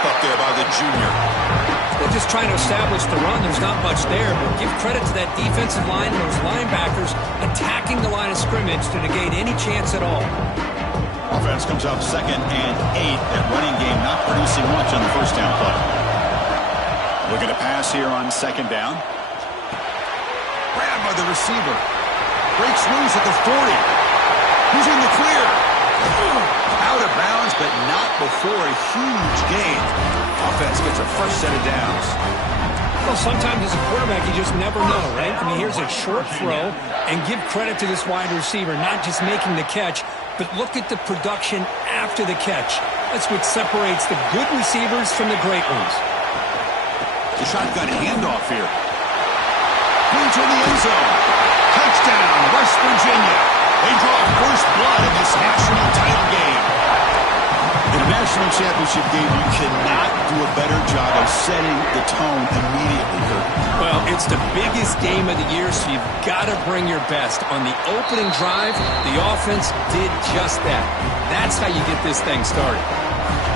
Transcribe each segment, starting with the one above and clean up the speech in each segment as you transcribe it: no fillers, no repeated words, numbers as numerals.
step up there by the junior. They're just trying to establish the run. There's not much there, but give credit to that defensive line and those linebackers attacking the line of scrimmage to negate any chance at all. Offense comes up 2nd and 8. That running game not producing much on the first down play. Looking to pass here on 2nd down. Grabbed by the receiver. Breaks loose at the 40. Who's in the clear? Out of bounds, but not before a huge gain. Offense gets a fresh set of downs. Well, sometimes as a quarterback, you just never know, right? I mean, here's a short throw, and give credit to this wide receiver, not just making the catch, but look at the production after the catch. That's what separates the good receivers from the great ones. The shotgun handoff here. Into the end zone. Touchdown, West Virginia. They draw first blood in this national title game. In a national championship game, you cannot do a better job of setting the tone immediately, Kurt. Well, it's the biggest game of the year, so you've got to bring your best. On the opening drive, the offense did just that. That's how you get this thing started.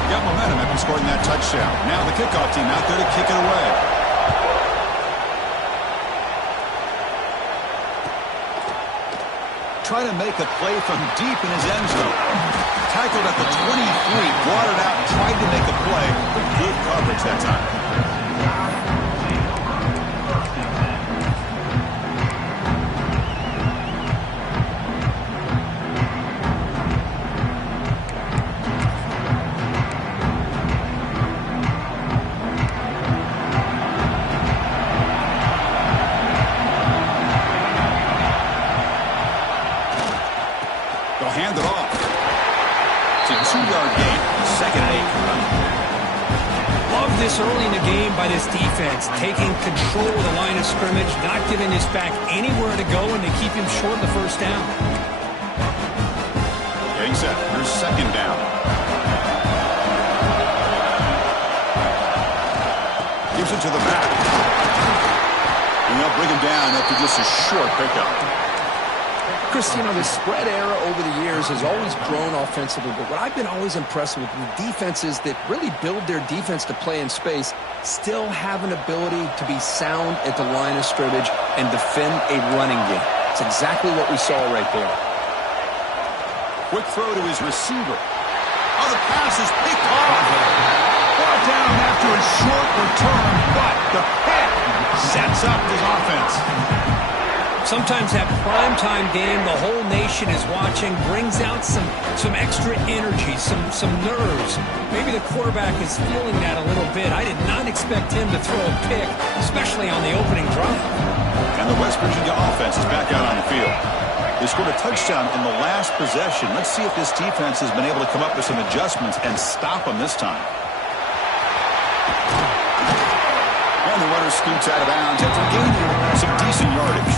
Got momentum after scoring that touchdown. Now the kickoff team out there to kick it away. Trying to make a play from deep in his end zone. Tackled at the 23, brought it out and tried to make a play, but good coverage that time. They'll hand it off. It's a 2-yard gain, 2nd and 8. Love this early in the game by this defense, taking control of the line of scrimmage, not giving this back anywhere to go, and to keep him short of the first down. Getting set. Here's 2nd down. Gives it to the back. And they'll bring him down after just a short pickup. Chris, you know, the spread era over the years has always grown offensively, but what I've been always impressed with the defenses that really build their defense to play in space still have an ability to be sound at the line of scrimmage and defend a running game. It's exactly what we saw right there. Quick throw to his receiver. Oh, the pass is picked off. Brought down after a short return, but the pick sets up his offense. Sometimes that primetime game, the whole nation is watching, brings out some extra energy, some nerves. Maybe the quarterback is feeling that a little bit. I did not expect him to throw a pick, especially on the opening drive. And the West Virginia offense is back out on the field. They scored a touchdown in the last possession. Let's see if this defense has been able to come up with some adjustments and stop them this time. And the runner scoots out of bounds after gaining some decent yardage.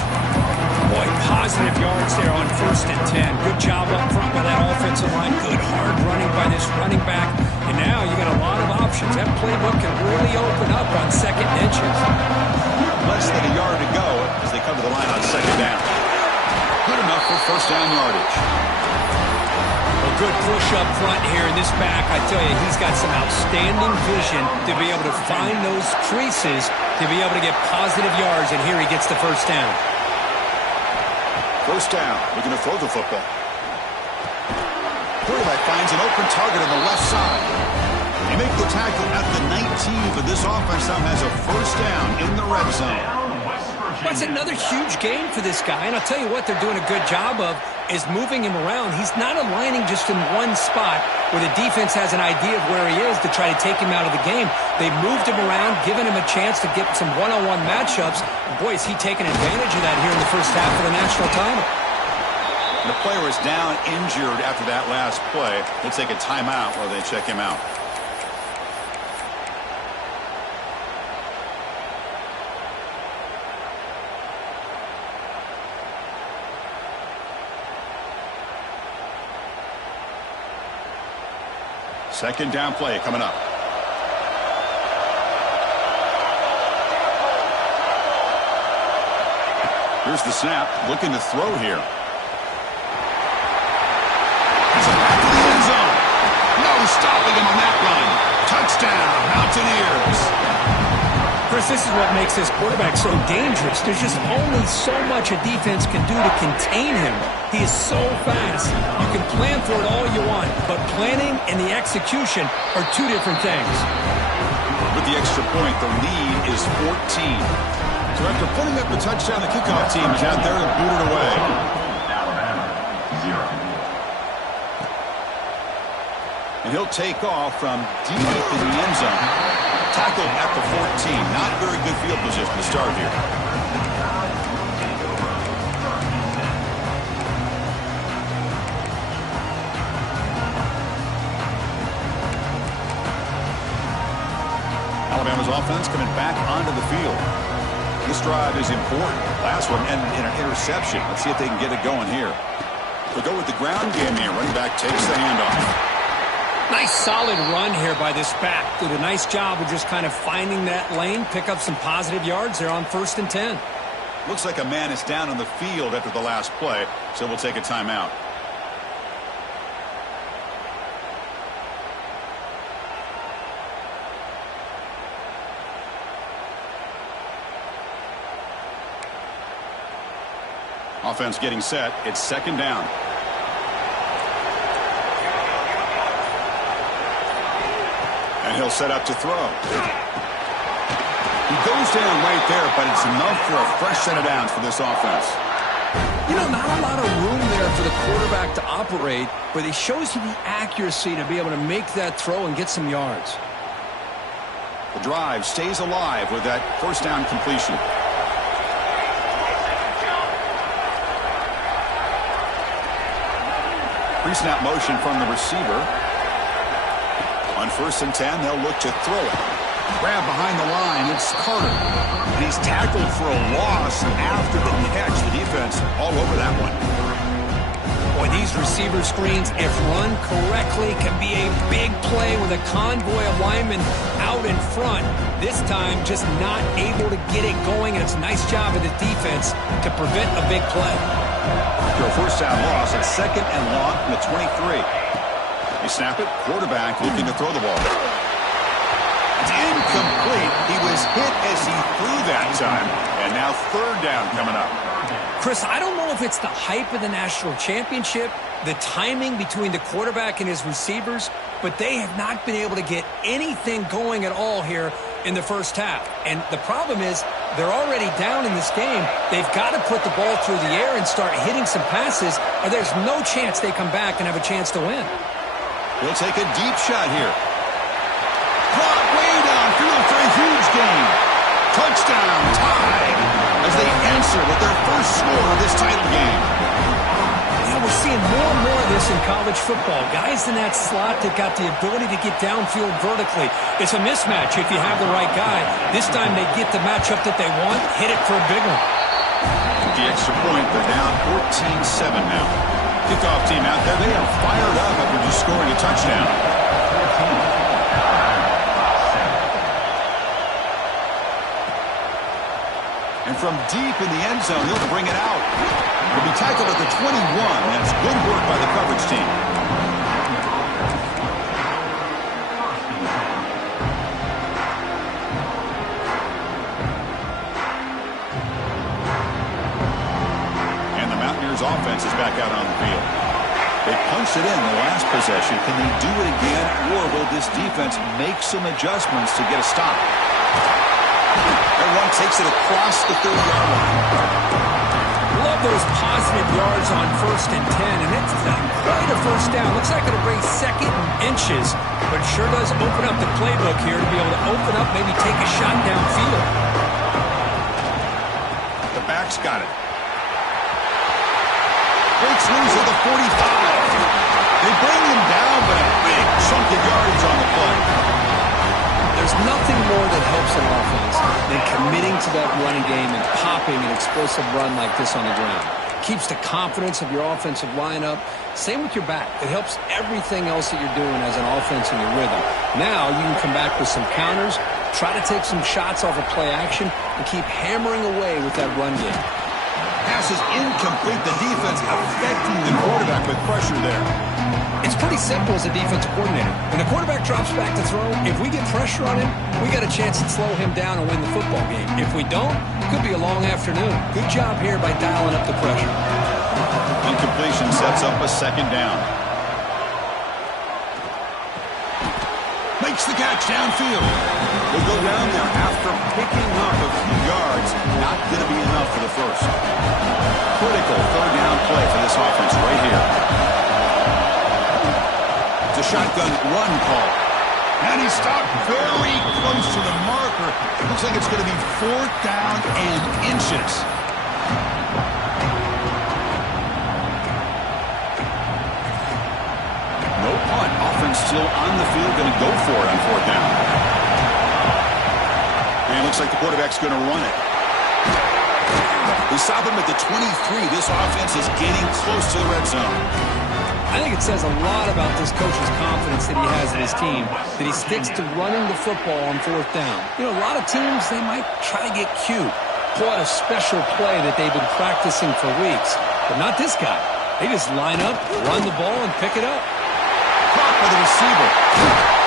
Boy, positive yards there on 1st and 10. Good job up front by that offensive line. Good hard running by this running back. And now you got a lot of options. That playbook can really open up on 2nd and inches. Less than a yard to go as they come to the line on 2nd down. Good enough for first down yardage. A good push up front here in this back. I tell you, he's got some outstanding vision to be able to find those creases, to be able to get positive yards, and here he gets the first down. First down, looking to throw the football. Quarterback finds an open target on the left side. They make the tackle at the 19, but this offense now has a first down in the red zone. That's another huge gain for this guy, and I'll tell you what they're doing a good job of is moving him around. He's not aligning just in one spot where the defense has an idea of where he is to try to take him out of the game. They moved him around, given him a chance to get some one-on-one matchups. Boy, is he taking advantage of that here in the first half of the national title. The player is down injured after that last play. They take a timeout while they check him out. Second down play coming up. Here's the snap, looking to throw here. It's back to the end zone. No stopping him on that run. Touchdown, Mountaineers. Chris, this is what makes this quarterback so dangerous. There's just only so much a defense can do to contain him. He is so fast. You can plan for it all you want, but planning and the execution are two different things. With the extra point, the lead is 14. So after putting up the touchdown, the kickoff team is out there to boot it away. And he'll take off from deep in the end zone. Tackled at the 14. Not very good field position to start here. Alabama's offense coming back onto the field. This drive is important. Last one ended in an interception. Let's see if they can get it going here. They'll go with the ground game here. Running back takes the handoff. Nice solid run here by this back. Did a nice job of just kind of finding that lane, pick up some positive yards there on 1st and 10. Looks like a man is down on the field after the last play, so we'll take a timeout. Offense getting set. It's 2nd down. And he'll set up to throw. He goes down right there, but it's enough for a fresh set of downs for this offense. You know, not a lot of room there for the quarterback to operate, but he shows you the accuracy to be able to make that throw and get some yards. The drive stays alive with that 1st down completion. Pre-snap motion from the receiver. On 1st and 10, they'll look to throw it. Grab behind the line, it's Carter. And he's tackled for a loss after the catch. The defense all over that one. Boy, these receiver screens, if run correctly, can be a big play with a convoy of linemen out in front. This time, just not able to get it going, and it's a nice job of the defense to prevent a big play. After a 1st down loss, it's 2nd and long from the 23. They snap it. Quarterback looking to throw the ball. It's incomplete. He was hit as he threw that time. And now 3rd down coming up. Chris, I don't know if it's the hype of the national championship, the timing between the quarterback and his receivers, but they have not been able to get anything going at all here in the 1st half. And the problem is they're already down in this game. They've got to put the ball through the air and start hitting some passes, or there's no chance they come back and have a chance to win. He'll take a deep shot here. Caught way downfield for a huge gain. Touchdown, tied, as they answer with their 1st score of this title game. Yeah, we're seeing more and more of this in college football. Guys in that slot that got the ability to get downfield vertically. It's a mismatch if you have the right guy. This time they get the matchup that they want, hit it for a big one. With the extra point, they're down 14-7 now. Kickoff team out there, they are fired up after just scoring a touchdown. And from deep in the end zone, he'll bring it out. He'll be tackled at the 21. That's good work by the coverage team. And the Mountaineers offense is back out on the field. They punched it in the last possession. Can they do it again, or will this defense make some adjustments to get a stop? Everyone takes it across the 30-yard line. Love those positive yards on 1st and 10, and it's not quite a 1st down. Looks like it'll bring 2nd and inches, but it sure does open up the playbook here to be able to open up, maybe take a shot downfield. The back's got it. Breaks loose at the 45. They bring him down, but a big chunk of yardage on the play. There's nothing more that helps an offense than committing to that running game and popping an explosive run like this on the ground. Keeps the confidence of your offensive lineup. Same with your back. It helps everything else that you're doing as an offense in your rhythm. Now you can come back with some counters, try to take some shots off of play action, and keep hammering away with that run game. Pass is incomplete. The defense affecting the quarterback quarterback with pressure there. It's pretty simple as a defensive coordinator. When the quarterback drops back to throw, if we get pressure on him, we got a chance to slow him down and win the football game. If we don't, it could be a long afternoon. Good job here by dialing up the pressure. Incompletion sets up a second down. Makes the catch downfield. Will go down there after picking up a few yards. Not going to be enough for the first. Critical third down play for this offense right here. It's a shotgun run call. And he stopped very close to the marker. It looks like it's going to be fourth down and inches. No punt. Offense still on the field. Going to go for it on fourth down. And it looks like the quarterback's going to run it. We stop him at the 23. This offense is getting close to the red zone. I think it says a lot about this coach's confidence that he has in his team, that he sticks to running the football on fourth down. You know, a lot of teams, they might try to get cute, pull out a special play that they've been practicing for weeks. But not this guy. They just line up, run the ball, and pick it up. Caught by the receiver.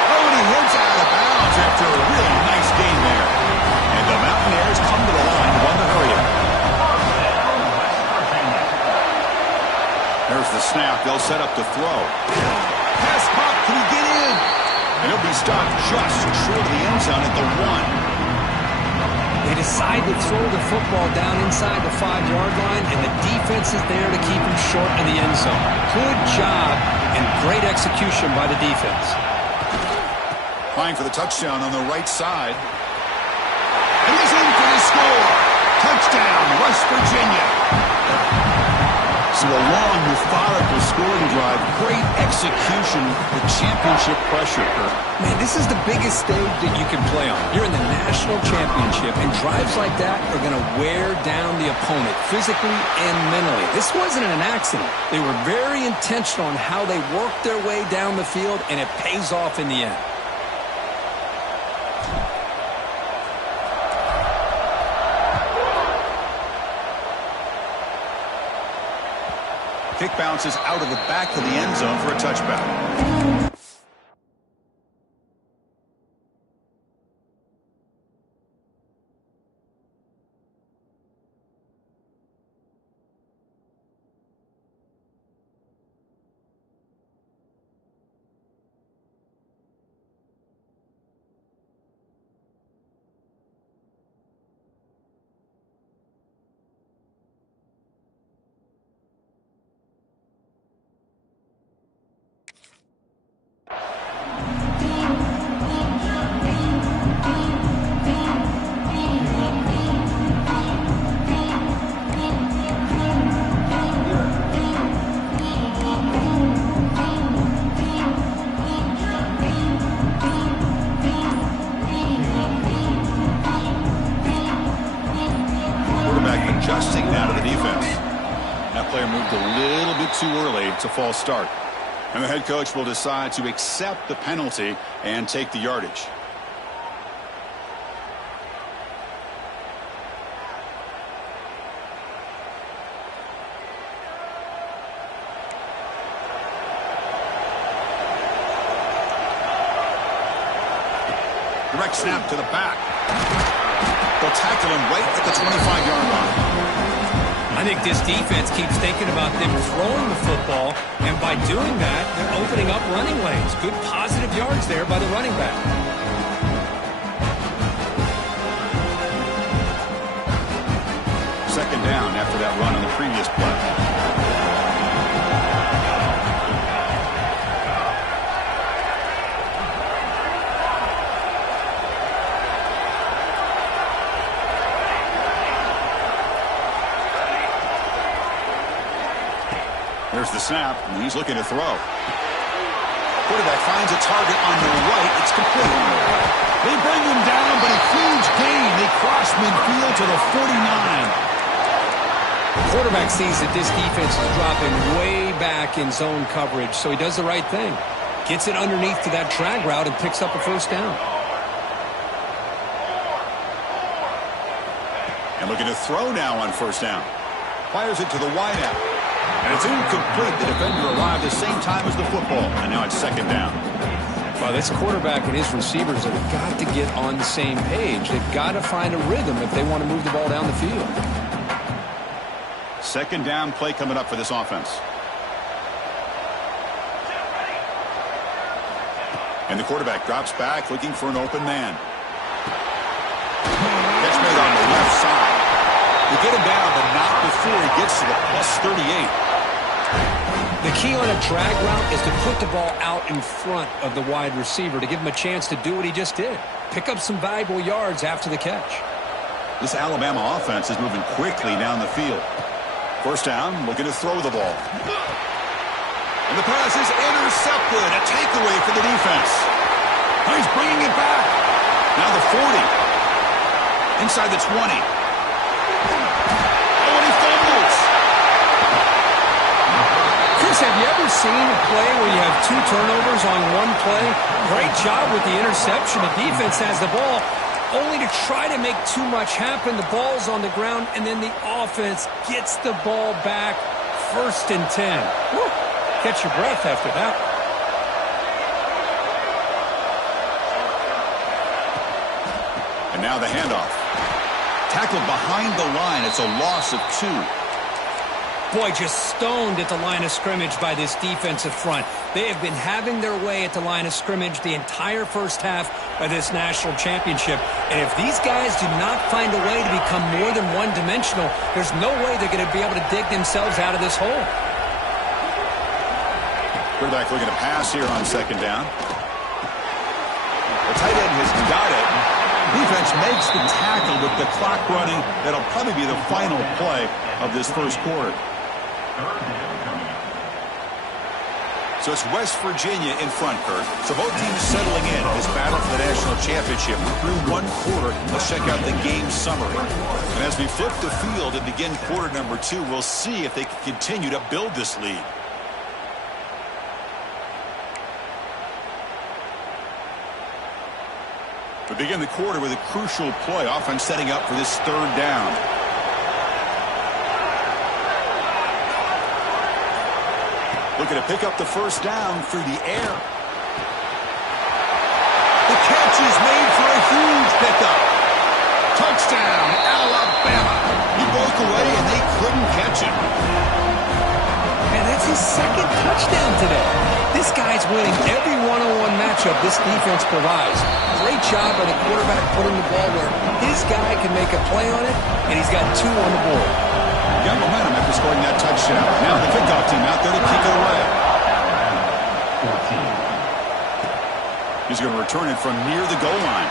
Oh, and he heads out of bounds after a really nice gain there. And the Mountaineers come to the line to run the hurry up. There's the snap. They'll set up to throw. Pass caught. Can he get in? And he'll be stopped just short of the end zone at the 1. They decide to throw the football down inside the 5-yard line, and the defense is there to keep him short of the end zone. Good job and great execution by the defense. Trying for the touchdown on the right side. And he's in for the score. Touchdown, West Virginia. So a long, methodical scoring drive. Great execution with championship pressure. Man, this is the biggest stage that you can play on. You're in the national championship, and drives like that are going to wear down the opponent physically and mentally. This wasn't an accident. They were very intentional on how they worked their way down the field, and it pays off in the end. Kick bounces out of the back of the end zone for a touchback. Adjusting now to the defense. That player moved a little bit too early. It's a false start. And the head coach will decide to accept the penalty and take the yardage. Direct snap to the back. They'll tackle him right at the 25-yard line. I think this defense keeps thinking about them throwing the football, and by doing that, they're opening up running lanes. Good positive yards there by the running back. Second down after that run on the previous play. There's the snap, and he's looking to throw. Quarterback finds a target on the right. It's complete. They bring him down, but a huge gain. They cross midfield to the 49. The quarterback sees that this defense is dropping way back in zone coverage, so he does the right thing. Gets it underneath to that drag route and picks up a first down. And looking to throw now on first down. Fires it to the wideout. And it's incomplete. The defender arrived the same time as the football. And now it's second down. Well, this quarterback and his receivers have got to get on the same page. They've got to find a rhythm if they want to move the ball down the field. Second down play coming up for this offense. And the quarterback drops back looking for an open man. Catch made on the left side. They get him down, but not before he gets to the +38. The key on a drag route is to put the ball out in front of the wide receiver to give him a chance to do what he just did. Pick up some valuable yards after the catch. This Alabama offense is moving quickly down the field. First down, looking to throw the ball. And the pass is intercepted. A takeaway for the defense. Oh, he's bringing it back. Now the 40. Inside the 20. Oh, and he fumbles. Chris, have you ever seen a play where you have 2 turnovers on one play? Great job with the interception. The defense has the ball, only to try to make too much happen. The ball's on the ground, and then the offense gets the ball back. 1st and 10. Woo. Catch your breath after that. And now the handoff. Tackled behind the line. It's a loss of 2. Boy, just stoned at the line of scrimmage by this defensive front. They have been having their way at the line of scrimmage the entire first half of this national championship. And if these guys do not find a way to become more than one-dimensional, there's no way they're going to be able to dig themselves out of this hole. Quarterback looking to pass here on second down. The tight end has got it. Defense makes the tackle with the clock running. That'll probably be the final play of this first quarter. So it's West Virginia in front, Kurt. So both teams settling in this battle for the national championship. Through one quarter, let's check out the game summary. And as we flip the field and begin quarter number 2, we'll see if they can continue to build this lead. We begin the quarter with a crucial play. Offense setting up for this third down. Looking to pick up the first down through the air. The catch is made for a huge pickup. Touchdown, Alabama. He broke away and they couldn't catch him. And that's his second touchdown today. This guy's winning every one-on-one matchup this defense provides. Great job by the quarterback putting the ball where his guy can make a play on it, and he's got 2 on the board. Got momentum after scoring that touchdown. Now the kickoff team out there to kick it away. He's going to return it from near the goal line.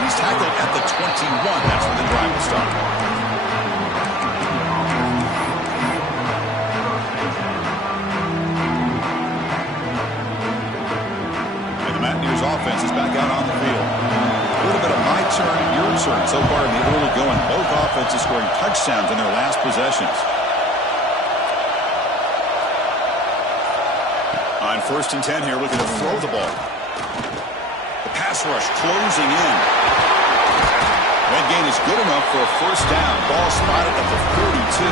He's tackled at the 21. That's where the drive will start. And the Mountaineers offense is back out on the field. A little bit of my turn, your turn so far in the early going. Both offenses scoring touchdowns in their last possessions. On 1st and 10 here, looking to throw the ball. The pass rush closing in. That gain is good enough for a first down. Ball spotted at the 42.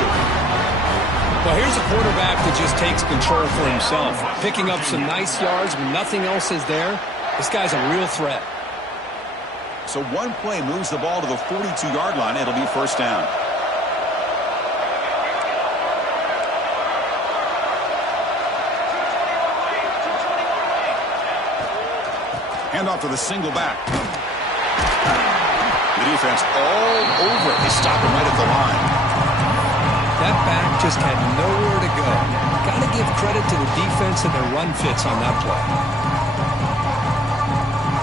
Well, here's a quarterback that just takes control for himself. Picking up some nice yards when nothing else is there. This guy's a real threat. So one play moves the ball to the 42-yard line. It'll be first down. Handoff to the single back. The defense all over it. They stop him right at the line. That back just had nowhere to go. Got to give credit to the defense and their run fits on that play.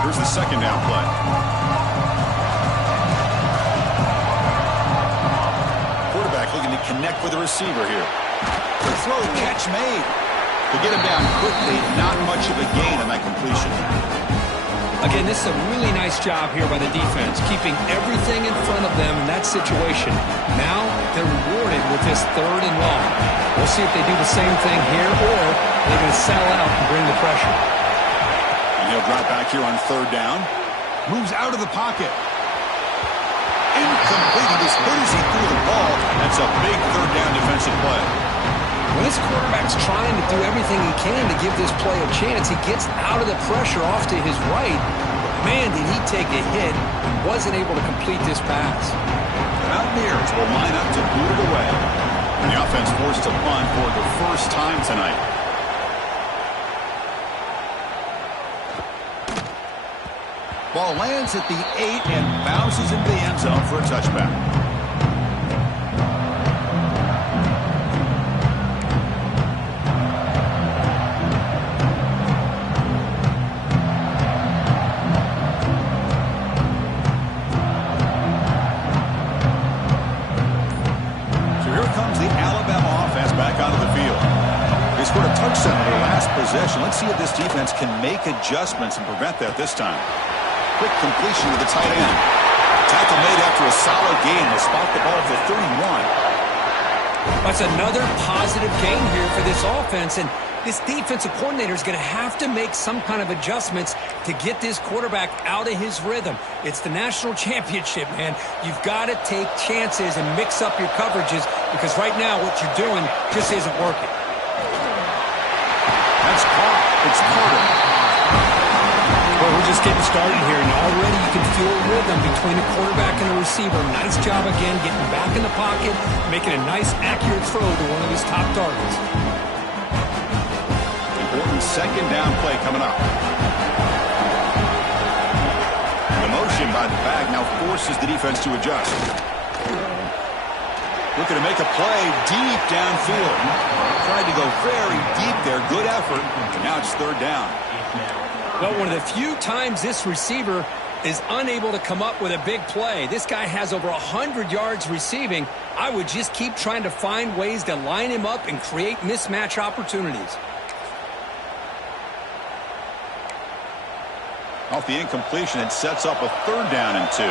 Here's the second down play. Quarterback looking to connect with the receiver here. The throw, catch made. To get him down quickly, not much of a gain on that completion. Again, this is a really nice job here by the defense, keeping everything in front of them in that situation. Now they're rewarded with this 3rd and long. We'll see if they do the same thing here, or they're going to sell out and bring the pressure. And he'll drop back here on 3rd down. Moves out of the pocket. Incomplete. He was hit as he threw the ball. That's a big third down defensive play. When his quarterback's trying to do everything he can to give this play a chance, he gets out of the pressure off to his right. Man, did he take a hit. Wasn't able to complete this pass. Mountaineers will line up to boot it away. And the offense forced to punt for the first time tonight. Ball lands at the 8 and bounces into the end zone for a touchback. Let's see if this defense can make adjustments and prevent that this time. Quick completion to the tight end. Tackle made after a solid gain. They'll spot the ball for 31. That's another positive gain here for this offense, and this defensive coordinator is going to have to make some kind of adjustments to get this quarterback out of his rhythm. It's the national championship, man. You've got to take chances and mix up your coverages because right now what you're doing just isn't working. That's caught. It's Carter. Well, we're just getting started here, and already you can feel a rhythm between the quarterback and the receiver. Nice job again getting back in the pocket, making a nice, accurate throw to one of his top targets. Important second down play coming up. The motion by the back now forces the defense to adjust. Looking to make a play deep downfield. Tried to go very deep there. Good effort. Now it's third down. Well, one of the few times this receiver is unable to come up with a big play. This guy has over 100 yards receiving. I would just keep trying to find ways to line him up and create mismatch opportunities. Off the incompletion, it sets up a third down and 2.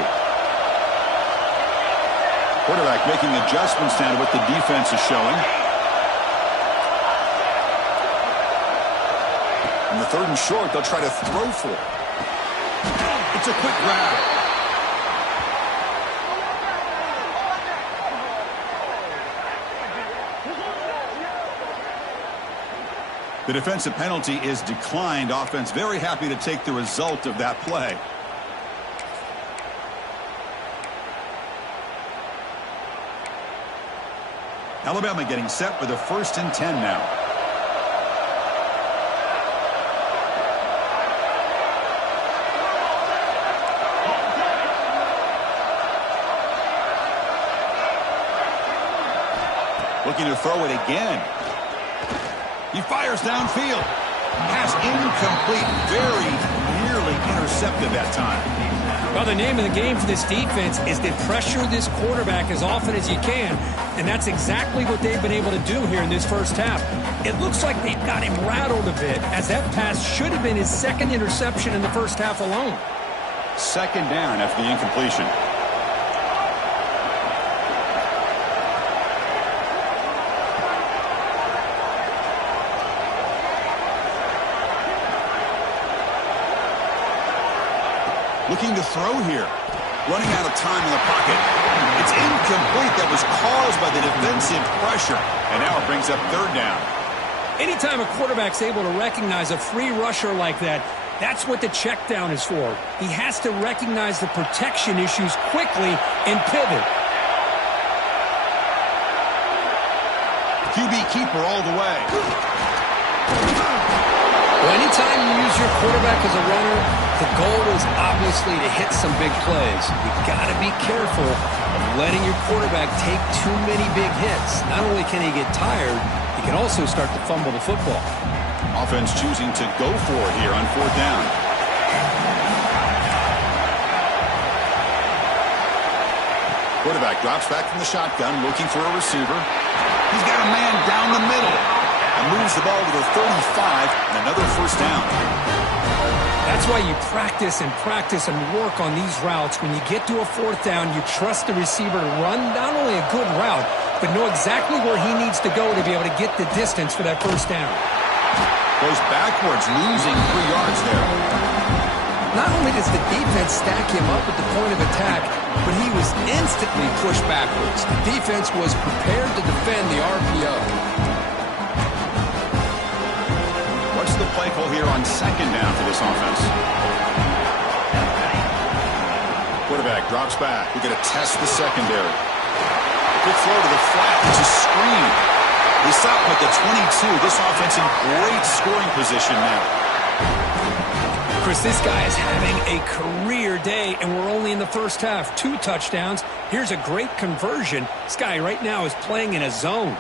Quarterback making adjustments now to what the defense is showing. And the third and short, they'll try to throw for it. It's a quick grab. The defensive penalty is declined. Offense very happy to take the result of that play. Alabama getting set for the 1st and 10 now. Looking to throw it again. He fires downfield. Pass incomplete. Very nearly intercepted that time. Well, the name of the game for this defense is to pressure this quarterback as often as you can, and that's exactly what they've been able to do here in this first half. It looks like they've got him rattled a bit, as that pass should have been his 2nd interception in the first half alone. Second down after the incompletion. Looking to throw here. Running out of time in the pocket. It's incomplete. That was caused by the defensive pressure. And now it brings up third down. Anytime a quarterback's able to recognize a free rusher like that, that's what the check down is for. He has to recognize the protection issues quickly and pivot. QB keeper all the way. Well, anytime you use your quarterback as a runner, the goal is obviously to hit some big plays. You've got to be careful of letting your quarterback take too many big hits. Not only can he get tired, he can also start to fumble the football. Offense choosing to go for it here on 4th down. Quarterback drops back from the shotgun, looking for a receiver. He's got a man down the middle. And moves the ball to the 35, and another first down. That's why you practice and work on these routes. When you get to a 4th down, you trust the receiver to run not only a good route, but know exactly where he needs to go to be able to get the distance for that 1st down. Goes backwards, losing 3 yards there. not only does the defense stack him up at the point of attack, but he was instantly pushed backwards. The defense was prepared to defend the RPO. What's the play call here on second down for this offense? Quarterback drops back. We're going to test the secondary. Good throw to the flat. It's a screen. He stopped at the 22. This offense in great scoring position now. Chris, this guy is having a career day, and we're only in the first half. 2 touchdowns. Here's a great conversion. This guy right now is playing in a zone.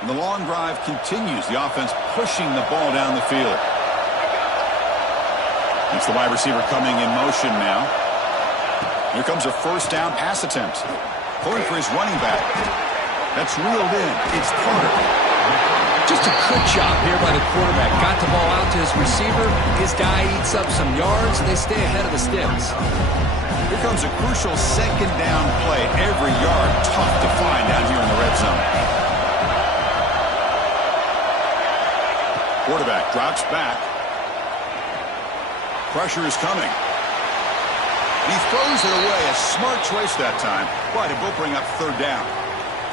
And the long drive continues. The offense pushing the ball down the field. It's the wide receiver coming in motion now. Here comes a first down pass attempt. Going for his running back. That's reeled in. It's Carter. Just a good job here by the quarterback. Got the ball out to his receiver. His guy eats up some yards. They stay ahead of the sticks. Here comes a crucial second down play. Every yard tough to find out here in the red zone. Quarterback drops back. Pressure is coming. He throws it away. A smart choice that time. But it will bring up third down.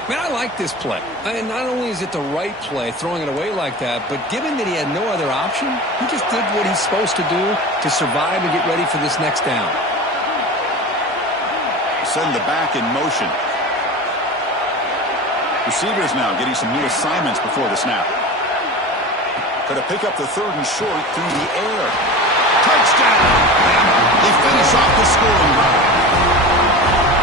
Man, I like this play. And not only is it the right play, throwing it away like that, but given that he had no other option, he just did what he's supposed to do to survive and get ready for this next down. Send the back in motion. Receivers now getting some new assignments before the snap. Going to pick up the third and short through the air. Touchdown! They finish off the scoring drive.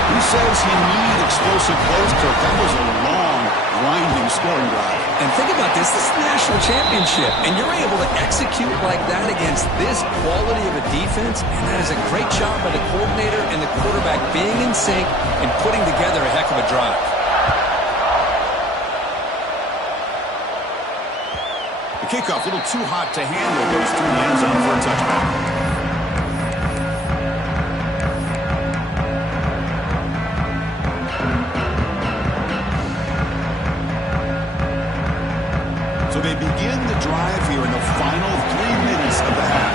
Who says you need explosive plays, Kirk? That was a long, grinding scoring drive. And think about this. This is the national championship, and you're able to execute like that against this quality of a defense, and that is a great job by the coordinator and the quarterback being in sync and putting together a heck of a drive. The kickoff, a little too hot to handle, goes through the end zone for a touchback. So they begin the drive here in the final 3 minutes of the half.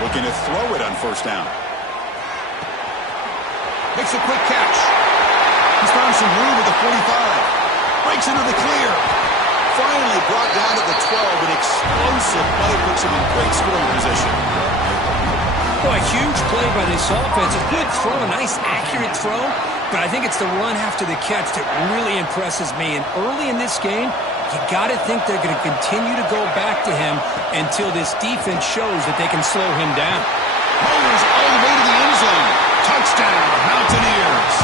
Looking to throw it on first down. Makes a quick catch. He's found some room at the 45. Breaks into the clear. Finally brought down to the 12. An explosive play puts him in great scoring position. Boy, a huge play by this offense. A good throw, a nice accurate throw. But I think it's the run after the catch that really impresses me. And early in this game, you got to think they're going to continue to go back to him until this defense shows that they can slow him down. Motors all the way to the end zone. Touchdown, Mountaineers.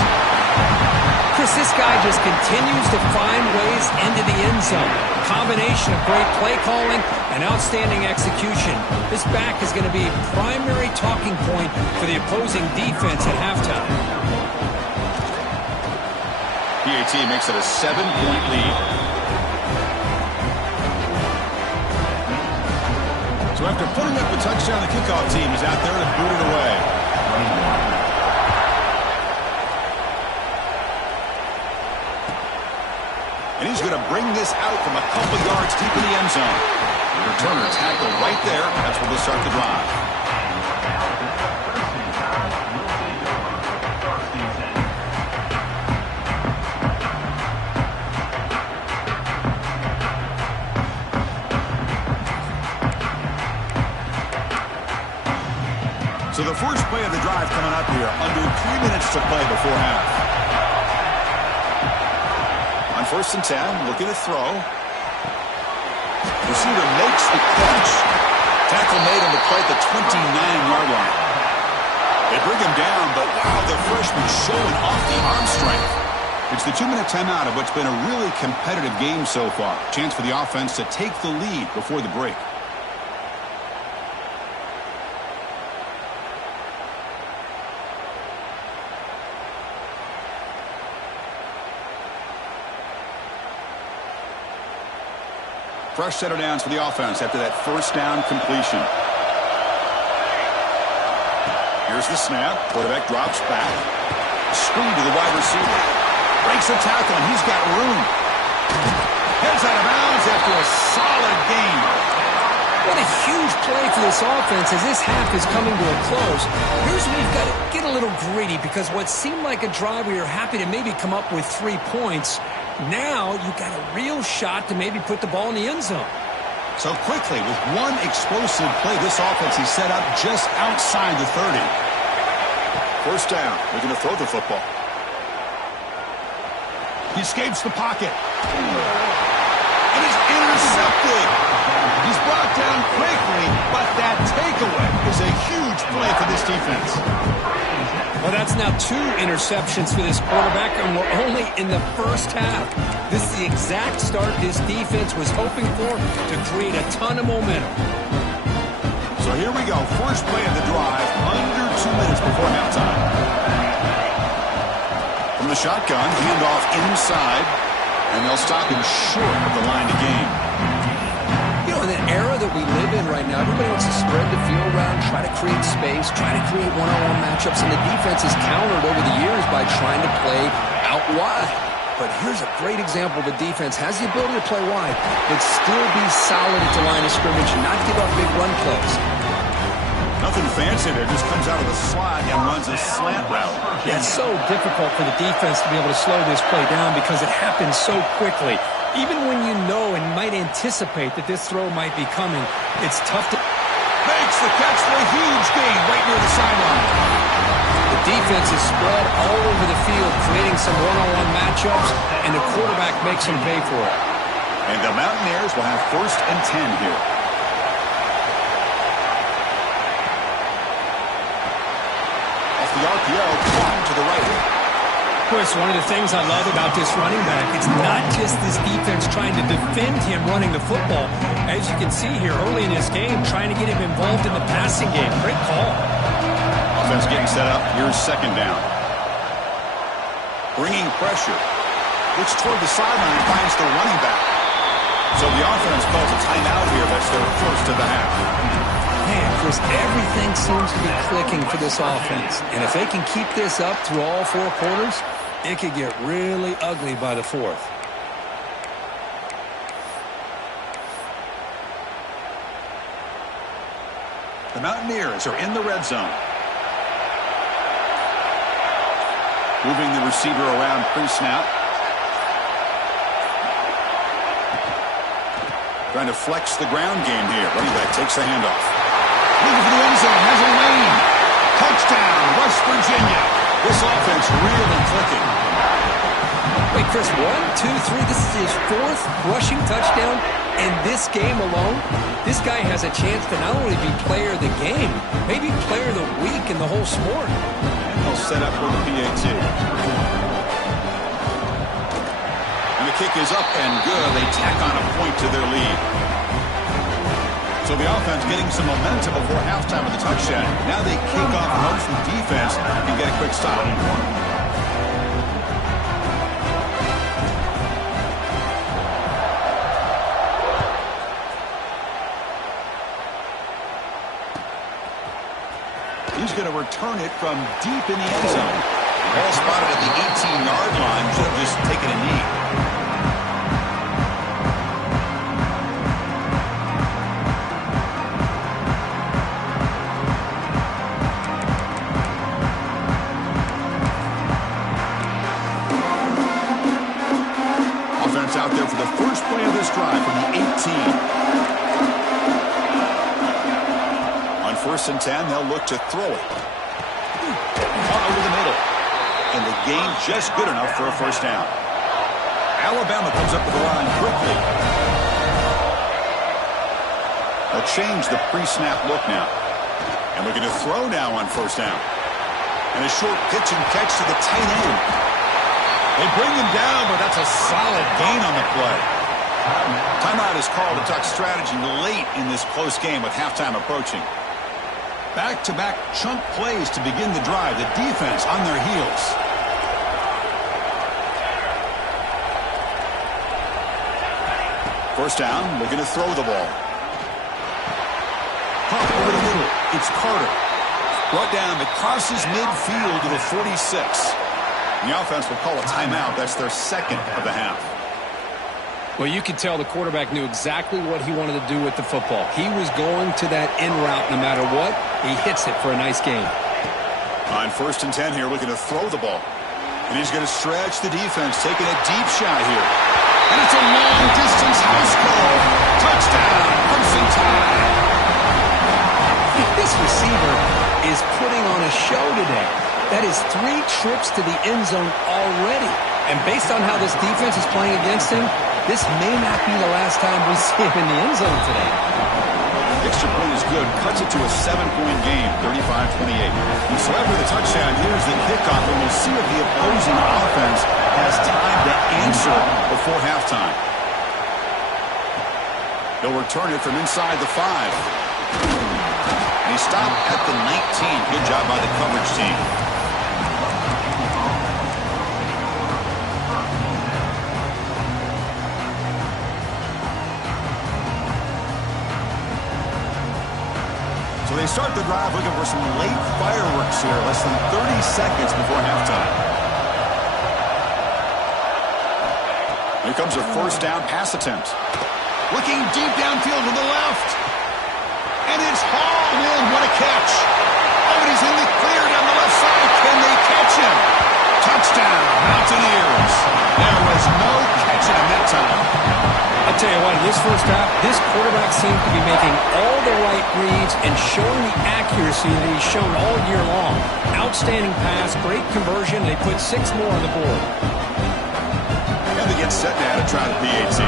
Chris, this guy just continues to find ways into the end zone. Combination of great play calling and outstanding execution. This back is going to be a primary talking point for the opposing defense at halftime. PAT makes it a 7-point lead. So after putting up a touchdown, the kickoff team is out there to boot it away. And he's going to bring this out from a couple yards deep in the end zone. Returner tackle right there. That's where they'll start the drive. So the first play of the drive coming up here. Under 3 minutes to play before half. On 1st and 10, looking to throw. Receiver makes the catch. Tackle made on the play at the 29-yard line. They bring him down, but wow, the freshman showing off the arm strength. It's the 2-minute timeout of what's been a really competitive game so far. Chance for the offense to take the lead before the break. Fresh set of downs for the offense after that first down completion. Here's the snap. Quarterback drops back. Screen to the wide receiver. Breaks a tackle, and he's got room. Heads out of bounds after a solid game. What a huge play for this offense as this half is coming to a close. Here's where you've got to get a little greedy because what seemed like a drive where you're happy to maybe come up with 3 points, now you've got a real shot to maybe put the ball in the end zone. So quickly, with one explosive play, this offense is set up just outside the 30. First down. They're going to throw the football. He escapes the pocket. And he's intercepted. He's brought down quickly, but that takeaway is a huge play for this defense. Well, that's now 2 interceptions for this quarterback, and we're only in the first half. This is the exact start this defense was hoping for to create a ton of momentum. So here we go. First play of the drive, under 2 minutes before halftime. From the shotgun, handoff inside, and they'll stop him short of the line to gain. You know, in an era that we live in right now, everybody wants to spread the field around, try to create space, try to create one-on-one matchups, and the defense has countered over the years by trying to play out wide. But here's a great example. The defense has the ability to play wide, but still be solid at the line of scrimmage and not give up big run plays. Nothing fancy there. Just comes out of the slot and runs a slant route. Yeah, it's so difficult for the defense to be able to slow this play down because it happens so quickly. Even when you know and might anticipate that this throw might be coming, it's tough to... Makes the catch for a huge gain right near the sideline. The defense is spread all over the field, creating some one-on-one matchups, and the quarterback makes them pay for it. And the Mountaineers will have 1st and 10 here. The RPO caught to the right. Chris, one of the things I love about this running back, it's not just this defense trying to defend him running the football. As you can see here early in this game, trying to get him involved in the passing game. Great call. Offense getting set up. Here's 2nd down. Bringing pressure. Looks toward the sideline and finds the running back. So the offense calls a timeout here. That's their first of the half. Man, Chris, everything seems to be clicking for this offense. And if they can keep this up through all 4 quarters, it could get really ugly by the 4th. The Mountaineers are in the red zone. Moving the receiver around pre-snap. Trying to flex the ground game here. Running back takes the handoff. Looking for the end zone, has a lane. Touchdown, West Virginia. This offense really clicking. Wait, Chris, 1, 2, 3. This is his 4th rushing touchdown in this game alone. This guy has a chance to not only be player of the game, maybe player of the week in the whole sport. And they'll set up for the PAT. And the kick is up and good. They tack on a point to their lead. So the offense getting some momentum before halftime with the touchdown. Now they kick off most of the defense and get a quick stop. He's going to return it from deep in the end zone. Ball spotted at the 18-yard line. Should have just taken a knee. Out there for the first play of this drive from the 18. On 1st and 10, they'll look to throw it. Caught over the middle. And the gain just good enough for a first down. Alabama comes up with the line quickly. They'll change the pre-snap look now. And we're going to throw now on 1st down. And a short pitch and catch to the tight end. They bring him down, but that's a solid gain on the play. Timeout is called to talk strategy late in this close game with halftime approaching. Back-to-back chunk plays to begin the drive. The defense on their heels. First down, they're going to throw the ball. Pump over the middle. It's Carter. Brought down, it crosses midfield to the 46. The offense will call a timeout. That's their 2nd of the half. Well, you could tell the quarterback knew exactly what he wanted to do with the football. He was going to that in route no matter what. He hits it for a nice gain. On 1st and 10 here, looking to throw the ball. And he's going to stretch the defense, taking a deep shot here. And it's a long-distance house call. Touchdown, Crimson Tide. This receiver is putting on a show today. That is 3 trips to the end zone already. And based on how this defense is playing against him, this may not be the last time we see him in the end zone today. Extra point is good. Cuts it to a 7-point game, 35-28. And so after the touchdown, here's the kickoff, and we'll see if the opposing offense has time to answer before halftime. They'll return it from inside the 5. And he stopped at the 19. Good job by the coverage team. So they start the drive looking for some late fireworks here, less than 30 seconds before halftime. Here comes a 1st down pass attempt. Looking deep downfield to the left. And it's hauled in. What a catch. Oh, and he's in the clear down the left side. Can they catch him? Touchdown, Mountaineers. There was no catching him that time. I'll tell you what, in this first half, this quarterback seems to be making all the right reads and showing the accuracy that he's shown all year long. Outstanding pass, great conversion. They put 6 more on the board. And they get set now to try the PAT.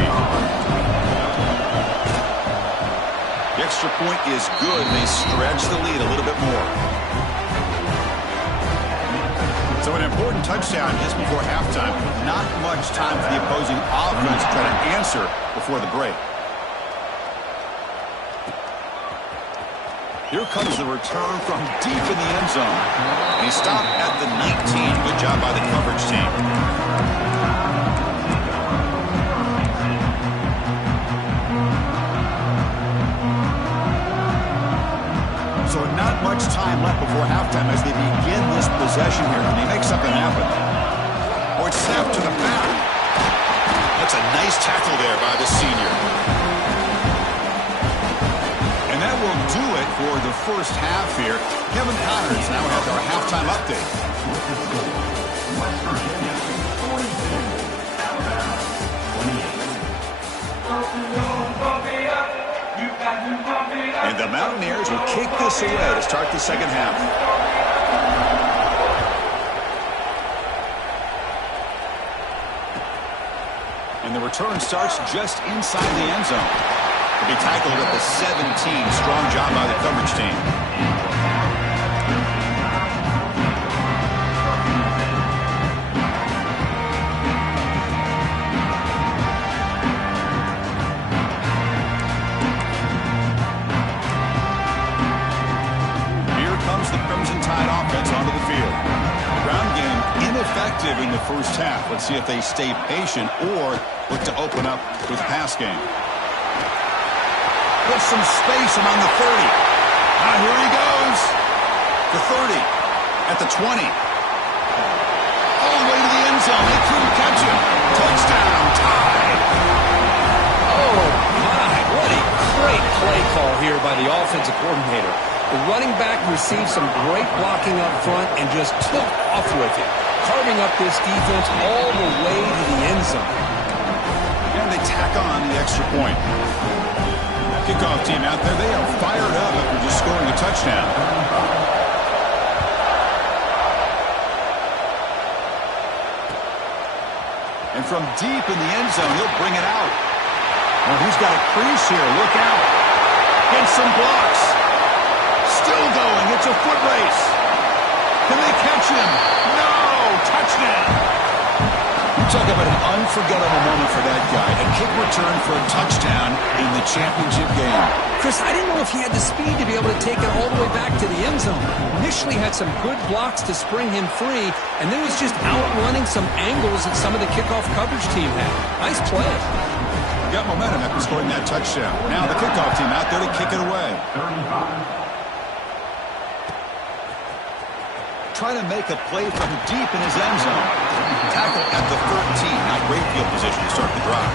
The extra point is good. They stretch the lead a little bit more. So an important touchdown just before halftime. Not much time for the opposing offense to try to answer before the break. Here comes the return from deep in the end zone. And he stopped at the 19. Good job by the coverage team. So not much time left before halftime as they begin this possession here. Can they make something happen? Or it's snapped to the back. That's a nice tackle there by the senior. And that will do it for the first half here. Kevin Connors now has our halftime update. West Virginia, 42, Alabama, 28. And the Mountaineers will kick this away to start the second half. And the return starts just inside the end zone. To be tackled at the 17. Strong job by the coverage team. In the first half. Let's see if they stay patient or look to open up with the pass game. Put some space among the 30. Now here he goes. The 30 at the 20. All the way to the end zone. They couldn't catch him. Touchdown, Tide. Oh, my. What a great play call here by the offensive coordinator. The running back received some great blocking up front and just took off with it, carving up this defense all the way to the end zone. And they tack on the extra point. Kickoff team out there, they are fired up after just scoring a touchdown. And from deep in the end zone, he'll bring it out. Well, he's got a crease here. Look out. Gets some blocks. Still going. It's a foot race. Can they catch him? No! Touchdown! You talk about an unforgettable moment for that guy. A kick return for a touchdown in the championship game. Chris, I didn't know if he had the speed to be able to take it all the way back to the end zone. Initially had some good blocks to spring him free, and then was just outrunning some angles that some of the kickoff coverage team had. Nice play. Got momentum after scoring that touchdown. Now the kickoff team out there to kick it away. 35. Trying to make a play from deep in his end zone. Tackle at the 13. Not great field position to start the drive.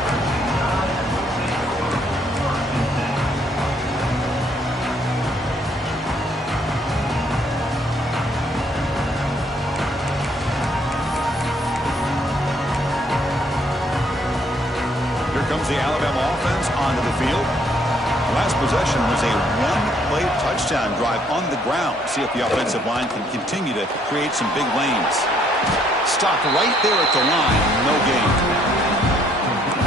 comes the Alabama offense onto the field. Last possession was a one-play touchdown drive on the ground. See if the offensive line can continue to create some big lanes. Stopped right there at the line. No gain.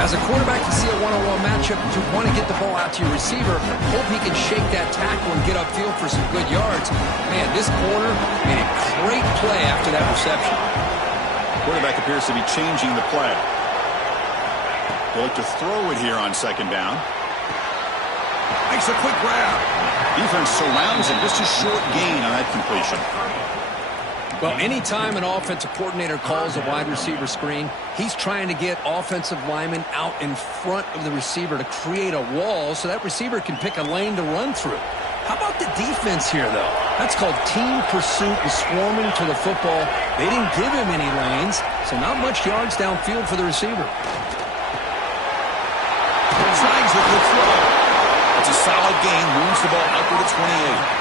As a quarterback, you see a one-on-one matchup, you want to get the ball out to your receiver. Hope he can shake that tackle and get upfield for some good yards. Man, this corner made a great play after that reception. Quarterback appears to be changing the play. They'll look to throw it here on second down. Makes a quick grab. Defense surrounds him. Just a short gain on that completion. Well, anytime an offensive coordinator calls a wide receiver screen, he's trying to get offensive linemen out in front of the receiver to create a wall so that receiver can pick a lane to run through. How about the defense here, though? That's called team pursuit and swarming to the football. They didn't give him any lanes, so not much yards downfield for the receiver. Snags with the throw. It's a solid gain. Moves the ball out to the 28.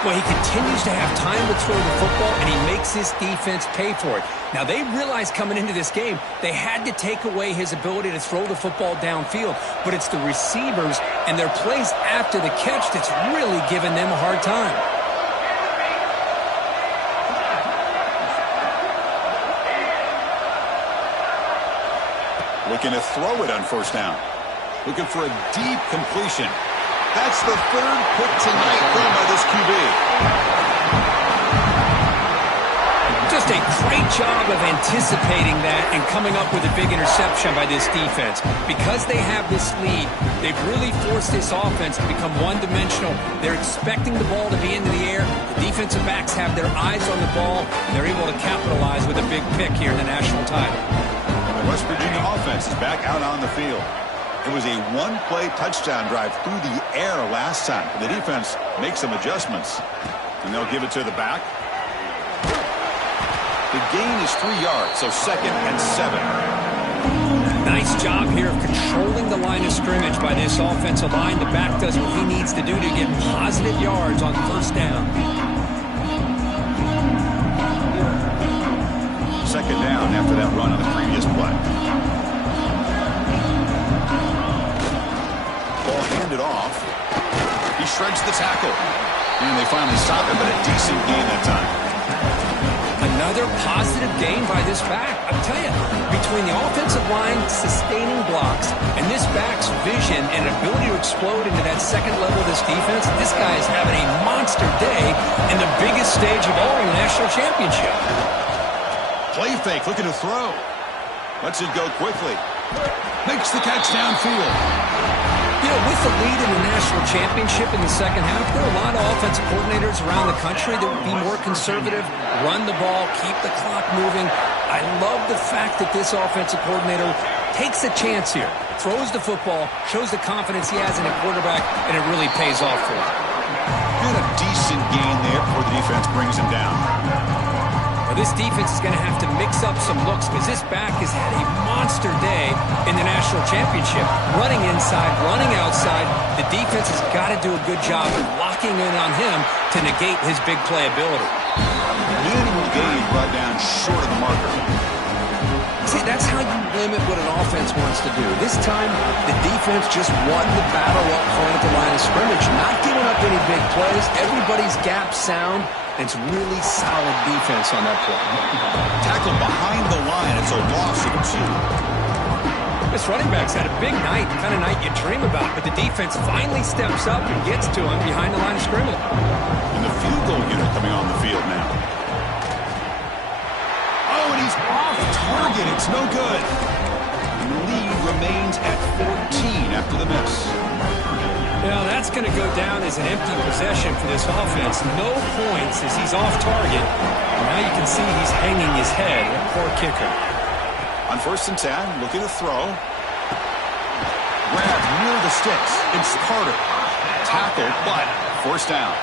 Well, he continues to have time to throw the football, and he makes his defense pay for it. Now, they realized coming into this game they had to take away his ability to throw the football downfield, but it's the receivers and their plays after the catch that's really giving them a hard time. Looking to throw it on first down. Looking for a deep completion. That's the third pick tonight thrown by this QB. Just a great job of anticipating that and coming up with a big interception by this defense. Because they have this lead, they've really forced this offense to become one-dimensional. They're expecting the ball to be into the air. The defensive backs have their eyes on the ball, and they're able to capitalize with a big pick here in the national title. The West Virginia offense is back out on the field. It was a one-play touchdown drive through the air last time. The defense makes some adjustments, and they'll give it to the back. The gain is 3 yards, so 2nd and 7. Nice job here of controlling the line of scrimmage by this offensive line. The back does what he needs to do to get positive yards on first down. 2nd down after that run on the previous play. Ball handed off. He shreds the tackle. And they finally stop him, but a decent gain that time. Another positive gain by this back. I'll tell you, between the offensive line sustaining blocks and this back's vision and ability to explode into that second level of this defense, this guy is having a monster day in the biggest stage of all in the national championship. Play fake, looking to throw. Lets it go quickly. Makes the catch downfield. You know, with the lead in the national championship in the second half, there are a lot of offensive coordinators around the country that would be more conservative, run the ball, keep the clock moving. I love the fact that this offensive coordinator takes a chance here, throws the football, shows the confidence he has in a quarterback, and it really pays off for him. Got a decent gain there before the defense brings him down. Well, this defense is going to have to mix up some looks because this back has had a monster day in the national championship. Running inside, running outside. The defense has got to do a good job of locking in on him to negate his big play ability. Minimal gain brought down short of the marker. See, that's how you limit what an offense wants to do. This time, the defense just won the battle up front at the line of scrimmage, not giving up any big plays. Everybody's gap sound. It's really solid defense on that play. Tackle behind the line. It's a loss of 2. This running back's had a big night, the kind of night you dream about, but the defense finally steps up and gets to him behind the line of scrimmage. And the field goal unit coming on the field now. Oh, and he's off target. It's no good. And the lead remains at 14 after the miss. Now, that's going to go down as an empty possession for this offense. No points as he's off target. And now you can see he's hanging his head. Poor kicker. On 1st and 10, looking to throw. Grab near the sticks. It's Carter. Tackle, but 1st down.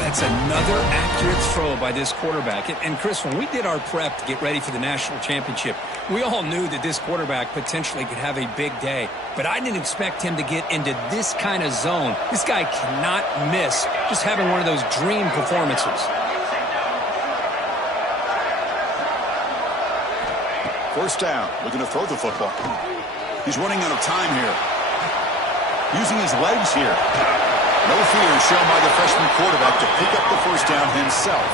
That's another accurate throw by this quarterback. And Chris, when we did our prep to get ready for the national championship, we all knew that this quarterback potentially could have a big day. But I didn't expect him to get into this kind of zone. This guy cannot miss just having one of those dream performances. First down, looking to throw the football. He's running out of time here. Using his legs here. No fear shown by the freshman quarterback to pick up the first down himself.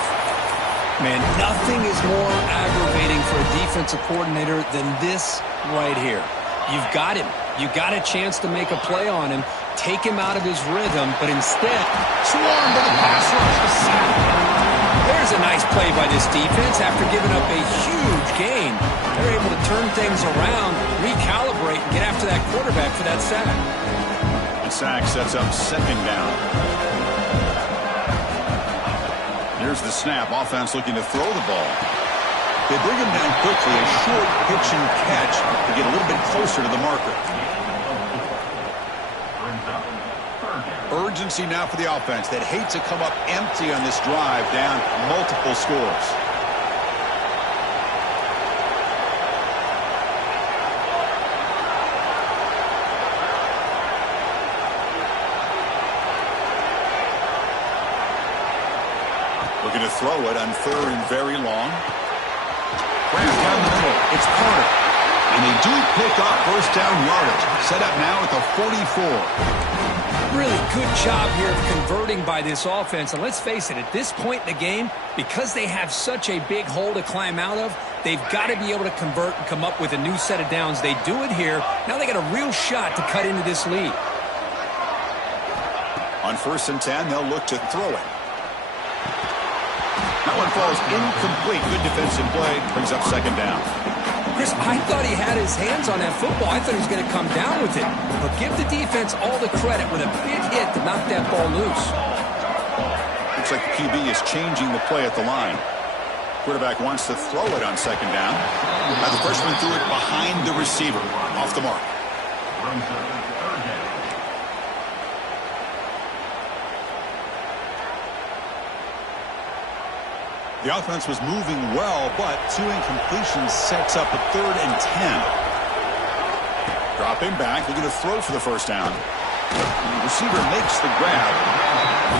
Man, nothing is more aggravating for a defensive coordinator than this right here. You've got him. You got a chance to make a play on him, take him out of his rhythm, but instead, swarmed by the pass rush, a sack. There's a nice play by this defense after giving up a huge gain. They're able to turn things around, recalibrate, and get after that quarterback for that sack. The sack sets up second down. Here's the snap. Offense looking to throw the ball. They bring him down quickly. A short pitch and catch to get a little bit closer to the marker. Urgency now for the offense that hate to come up empty on this drive, down multiple scores. Looking to throw it on third and very long. Grab down the middle. It's Carter. And they do pick up first down yardage. Set up now at the 44. Really good job here of converting by this offense. And let's face it, at this point in the game, because they have such a big hole to climb out of, they've got to be able to convert and come up with a new set of downs. They do it here. Now they got a real shot to cut into this lead. On 1st and 10, they'll look to throw it. That one falls incomplete. Good defensive play. Brings up second down. Chris, I thought he had his hands on that football. I thought he was going to come down with it. But give the defense all the credit with a big hit to knock that ball loose. Looks like the QB is changing the play at the line. Quarterback wants to throw it on second down. Now the freshman threw it behind the receiver. Off the mark. The offense was moving well, but 2 incompletions sets up a 3rd and 10. Dropping back, looking to throw for the first down. The receiver makes the grab.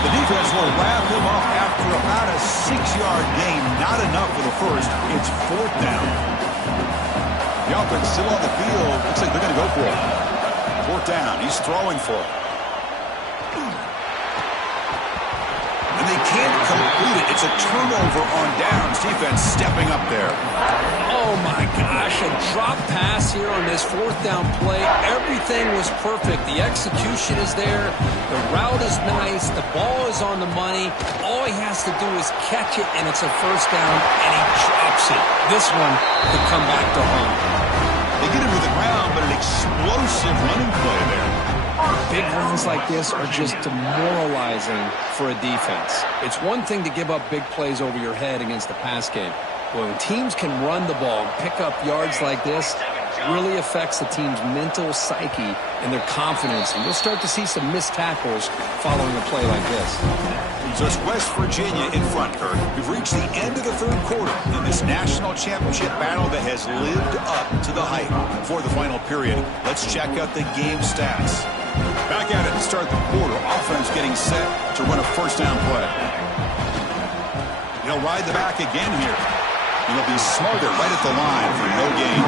The defense will wrap him up after about a 6-yard gain. Not enough for the first. It's 4th down. The offense still on the field. Looks like they're going to go for it. 4th down. He's throwing for it. And they can't complete it. It's a turnover on downs. Defense stepping up there. Oh, my gosh. A drop pass here on this 4th down play. Everything was perfect. The execution is there. The route is nice. The ball is on the money. All he has to do is catch it, and it's a first down, and he drops it. This one could come back to home. They get him to the ground, but an explosive running play there. Big runs like this are just demoralizing for a defense. It's one thing to give up big plays over your head against the pass game. But when teams can run the ball and pick up yards like this, it really affects the team's mental psyche and their confidence. And you'll start to see some missed tackles following a play like this. So it's West Virginia in front, Kirk. We've reached the end of the 3rd quarter in this national championship battle that has lived up to the hype. Before the final period, let's check out the game stats. Back at it to start the quarter. Offense getting set to run a first down play. He'll ride the back again here. And he'll be smarter right at the line for no gain.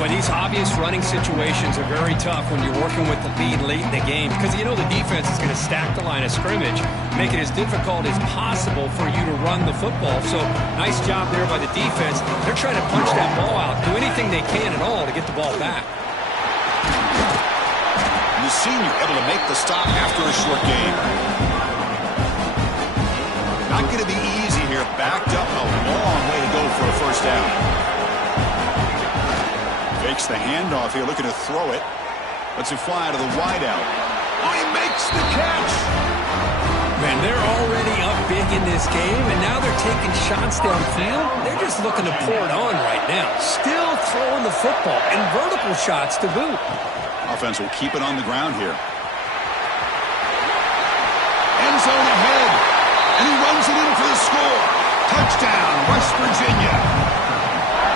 But these obvious running situations are very tough when you're working with the lead late in the game, because you know the defense is going to stack the line of scrimmage, make it as difficult as possible for you to run the football. So nice job there by the defense. They're trying to punch that ball out, do anything they can at all to get the ball back. And the senior able to make the stop after a short game. Not going to be easy here. Backed up a long way to go for a first down. Fakes the handoff here, looking to throw it. Lets it fly to the wideout. Oh, he makes the catch! Man, they're already up big in this game, and now they're taking shots downfield. They're just looking to pour it on right now. Still throwing the football, and vertical shots to boot. Offense will keep it on the ground here. End zone ahead, and he runs it in for the score. Touchdown, West Virginia.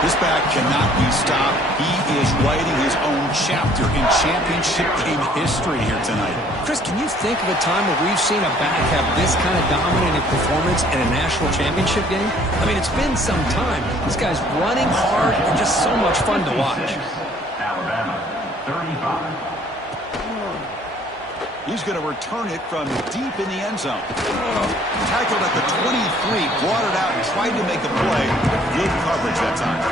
This back cannot be stopped. He is writing his own chapter in championship game history here tonight. Chris, can you think of a time where we've seen a back have this kind of dominating performance in a national championship game? I mean, it's been some time. This guy's running hard and just so much fun to watch. Alabama, 35. He's going to return it from deep in the end zone. Tackled at the 23, brought it out and tried to make a play. Good coverage that time.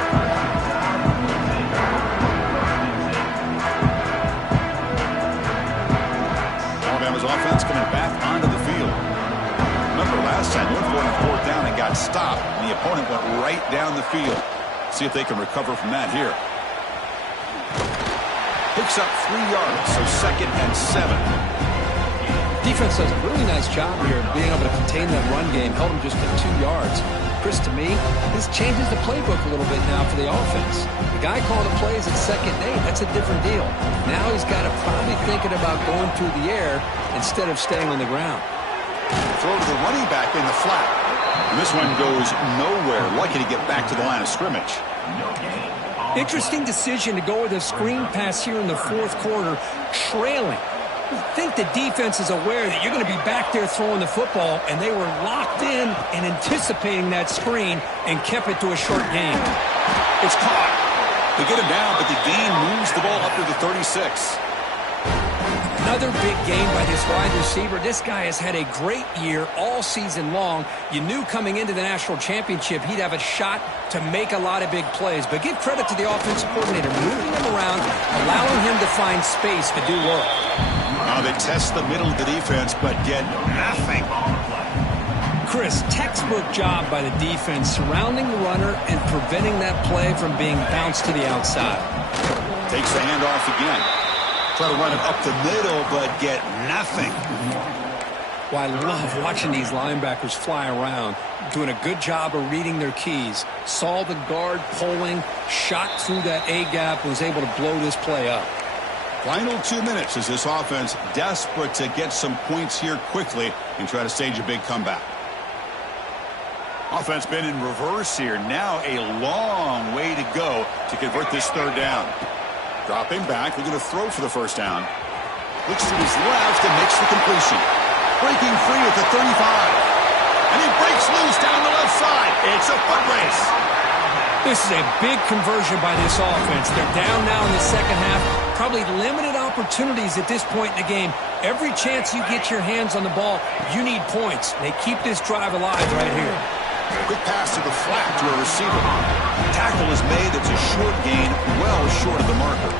Alabama's offense coming back onto the field. Remember last time, went for it on fourth down and got stopped. And the opponent went right down the field. See if they can recover from that here. Picks up 3 yards, so 2nd and 7. Defense does a really nice job here of being able to contain that run game. Held him just at 2 yards. Chris, to me, this changes the playbook a little bit now for the offense. The guy calling the plays at 2nd and 8, that's a different deal. Now he's got to probably thinking about going through the air instead of staying on the ground. Throw to the running back in the flat. And this one goes nowhere. Lucky to get back to the line of scrimmage. Interesting decision to go with a screen pass here in the fourth quarter, trailing. I think the defense is aware that you're going to be back there throwing the football, and they were locked in and anticipating that screen and kept it to a short gain. It's caught. They get him down, but the gain moves the ball up to the 36. Another big game by this wide receiver. This guy has had a great year all season long. You knew coming into the national championship he'd have a shot to make a lot of big plays. But give credit to the offensive coordinator, moving him around, allowing him to find space to do work. Now they test the middle of the defense, but get nothing. Chris, textbook job by the defense, surrounding the runner and preventing that play from being bounced to the outside. Takes the handoff again. Try to run it up the middle, but get nothing. Well, I love watching these linebackers fly around, doing a good job of reading their keys. Saw the guard pulling, shot through that A-gap, and was able to blow this play up. Final 2 minutes as this offense desperate to get some points here quickly and try to stage a big comeback. Offense been in reverse here. Now a long way to go to convert this third down. Dropping back, looking to throw for the first down. Looks to his left and makes the completion. Breaking free at the 35. And he breaks loose down the left side. It's a foot race. This is a big conversion by this offense. They're down now in the second half. Probably limited opportunities at this point in the game. Every chance you get your hands on the ball, you need points. They keep this drive alive right here. Quick pass to the flat to a receiver. Tackle is made. It's a short gain, well short of the marker.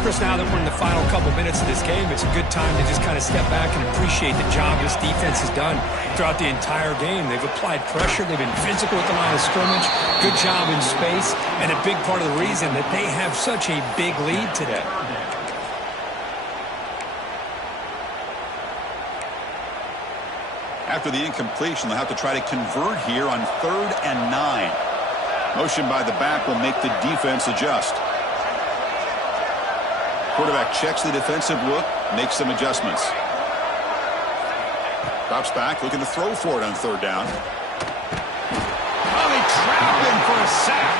Chris, now that we're in the final couple minutes of this game, it's a good time to just kind of step back and appreciate the job this defense has done throughout the entire game. They've applied pressure. They've been physical at the line of scrimmage. Good job in space. And a big part of the reason that they have such a big lead today. After the incompletion, they'll have to try to convert here on 3rd and 9. Motion by the back will make the defense adjust. Quarterback checks the defensive look, makes some adjustments. Drops back, looking to throw for it on 3rd down. Oh, they trapped him for a sack.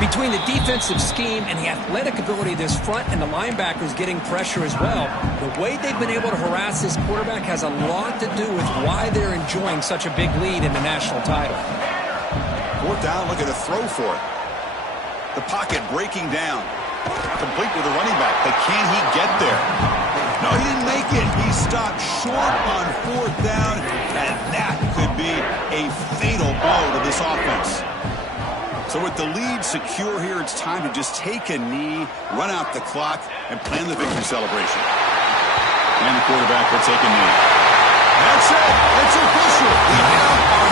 Between the defensive scheme and the athletic ability of this front and the linebackers getting pressure as well, the way they've been able to harass this quarterback has a lot to do with why they're enjoying such a big lead in the national title. 4th down, looking to throw for it. The pocket breaking down. Complete with the running back, but can he get there? No, he didn't make it. He stopped short on 4th down, and that could be a fatal blow to this offense. So with the lead secure here, it's time to just take a knee, run out the clock, and plan the victory celebration. And the quarterback will take a knee. That's it. It's official. We have